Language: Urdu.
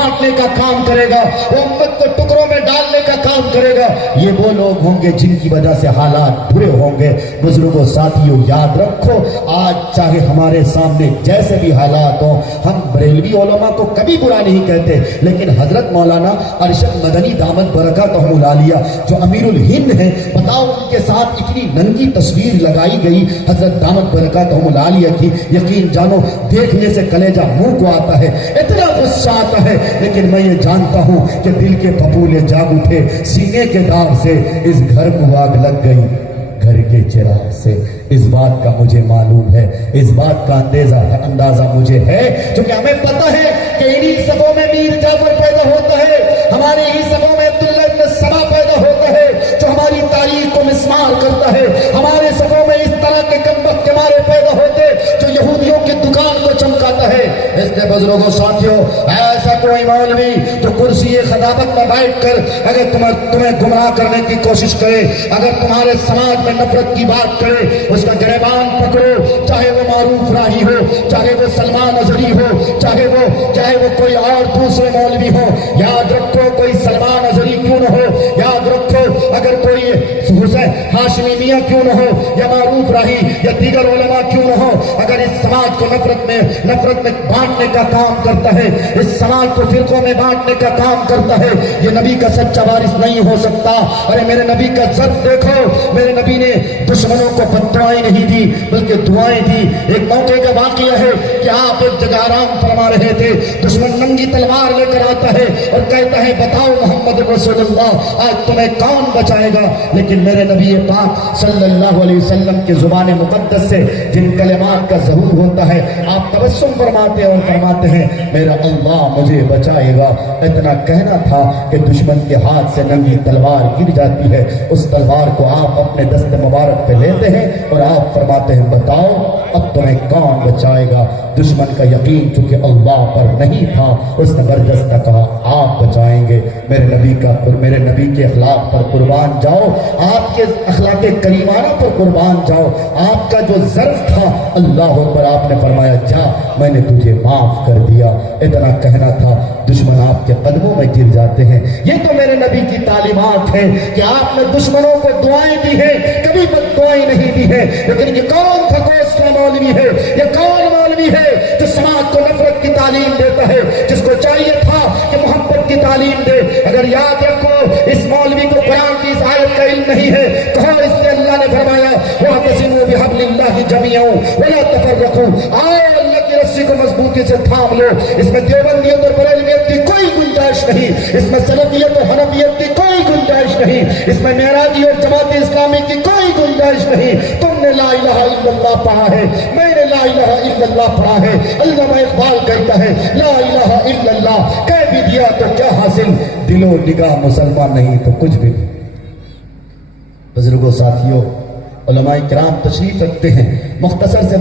بانٹنے کا کام کرے گا، وہ امت کو ٹکڑوں میں ڈالنے کا کام کرے گا، یہ وہ لوگ ہوں گے جن کی وجہ سے حالات برے ہوں گے۔ بزرگوں ساتھیوں یاد رکھو، آج چاہے ہمارے سامنے جیسے بھی حالات ہوں، ہم بریلوی علماء کو کبھی برا نہیں کہتے، لیکن حضرت مولانا ارشد مدنی دامت برکاتہم العالیہ جو امیر الہند ہیں، بتاؤ ان کے ساتھ اتنی ننگی تصویر لگائی گئی حضرت دامت برکاتہم العالیہ کی، یقین جانو دیکھنے سے کلیجہ منہ کو آتا ہے، اتنا غصہ آتا ہے، لیکن میں یہ جانتا ہوں کہ دل کے پھپھولے جاگ اٹھے، سینے کے داغ سے اس گھر کو آگ لگ گئی، گھر کے چراغ سے۔ اس بات کا مجھے معلوم ہے، اس بات کا اندازہ مجھے ہے، کیونکہ ہمیں پتہ ہے کہ انہی صفوں میں میر جعفر پیدا ہوتا ہے، ہمارے ہی صفوں میں عبداللہ ابن سبا پیدا ہوتا ہے جو ہماری تاریخ کو مسمار کرتا ہے، ہمارے صفوں میں اس طرح کے کمبخت کے مارے پیدا ہوتے جو یہودیوں کی دکان کو چمکاتا ہے۔ اس نے بزرگوں ساتھیوں، ایسا کوئی مولوی جو کرسی خطابت میں بیٹھ کر اگر تمہیں گمراہ کرنے کی کوشش کرے، اگر تمہارے سماج میں نفرت کی بات کرے، اس کا گریبان پکڑو، چاہے وہ معروف راہی ہو، چاہے وہ سلمان اظہری ہو، چاہے وہ کوئی اور دوسرے مولوی ہو، یاد رکھو کوئی سلمان اظہری کیوں نہ ہو، یاد رکھو اگر کوئی حسین ہاشمی میاں کیوں نہ ہو، یا معروف راہی یا دیگر علماء کیوں نہ ہو، اگر اس سماج کو نفرت میں بانٹنے کا کام کرتا ہے، اس سماج کو فرقوں میں بانٹنے کا کام کرتا ہے، یہ نبی کا سچا وارث نہیں ہو سکتا۔ ارے میرے نبی کا ظرف دیکھو، میرے نبی نے دشمنوں کو بددعائیں نہیں دی بلکہ دعائیں دی۔ ایک موقع کا واقعہ ہے کہ آپ ایک جگہ آرام فرما رہے تھے، دشمن ننگی تلوار لے کر آتا ہے اور کہتا ہے بتاؤ محمد رسول اللہ آج تمہیں کون بچائے گا؟ لیکن میرے نبی پاک صلی اللہ علیہ وسلم کی زبان مقدس سے جن کلمات کا ظہور ہوتا ہے، آپ تبسم فرماتے اور فرماتے ہیں میرا اللہ مجھے بچائے گا۔ اتنا کہنا تھا کہ دشمن کے ہاتھ سے ننگی تلوار گر جاتی ہے، اس تلوار کو آپ اپنے دست مبارک پہ لیتے ہیں اور آپ فرماتے ہیں بتاؤ اب تمہیں کون بچائے گا؟ دشمن کا یقین چونکہ اللہ پر نہیں تھا، اس نے بردستہ کہا آپ بچائیں گے۔ میرے نبی کے اخلاق پر قربان جاؤ، آپ کے اخلاق کریمانہ پر قربان جاؤ، آپ کا جو ظرف تھا اللہ پر آپ نے فرمایا جا میں نے تجھے معاف کر دیا۔ اتنا کہنا تھا دشمن آپ کے قدموں میں گر جاتے ہیں۔ یہ تو میرے نبی کی تعلیمات ہے کہ آپ نے دشمنوں کو دعائیں دی ہیں، کبھی بد دعائیں نہیں دی ہیں۔ لیکن یہ کون تھا کوس کا مولوی ہے، یہ کون مولوی ہے جو سماج کو نفرت کی تعلیم دیتا ہے، جس کو چاہیے تھا کہ محبت کی تعلیم دے؟ اگر یاد رکھو اس مولوی کو قرآن کی اس آیت کا علم نہیں ہے، کہو اس سے اللہ نے فرمایا وَاعْتَصِمُوا بِحَبْلِ اللَّهِ جَمِيعًا وَلَا تَفَرَّقُوا، آؤ اللہ کی رسی کو مضبوطی سے تھام لو۔ اس میں دیوبندیت اور بریلویت کی کوئی گنجائش نہیں، اس میں سلفیت اور حنفیت کی کوئی گنجائش نہیں، اس میں معراجی اور جماعت اسلامی کی کوئی گنجائش نہیں۔ تم نے لا الہ الا اللہ پڑھا ہے، میں نے لا الہ الا اللہ پڑھا ہے۔ علامہ اقبال کہتا ہے لا الہ الا اللہ کہہ بھی دیا تو کیا حاصل، دل و نگاہ مسلمان نہیں تو کچھ بھی نہیں۔ بزرگوں ساتھیوں، علماء کرام تشریف رکھتے ہیں، مختصر سے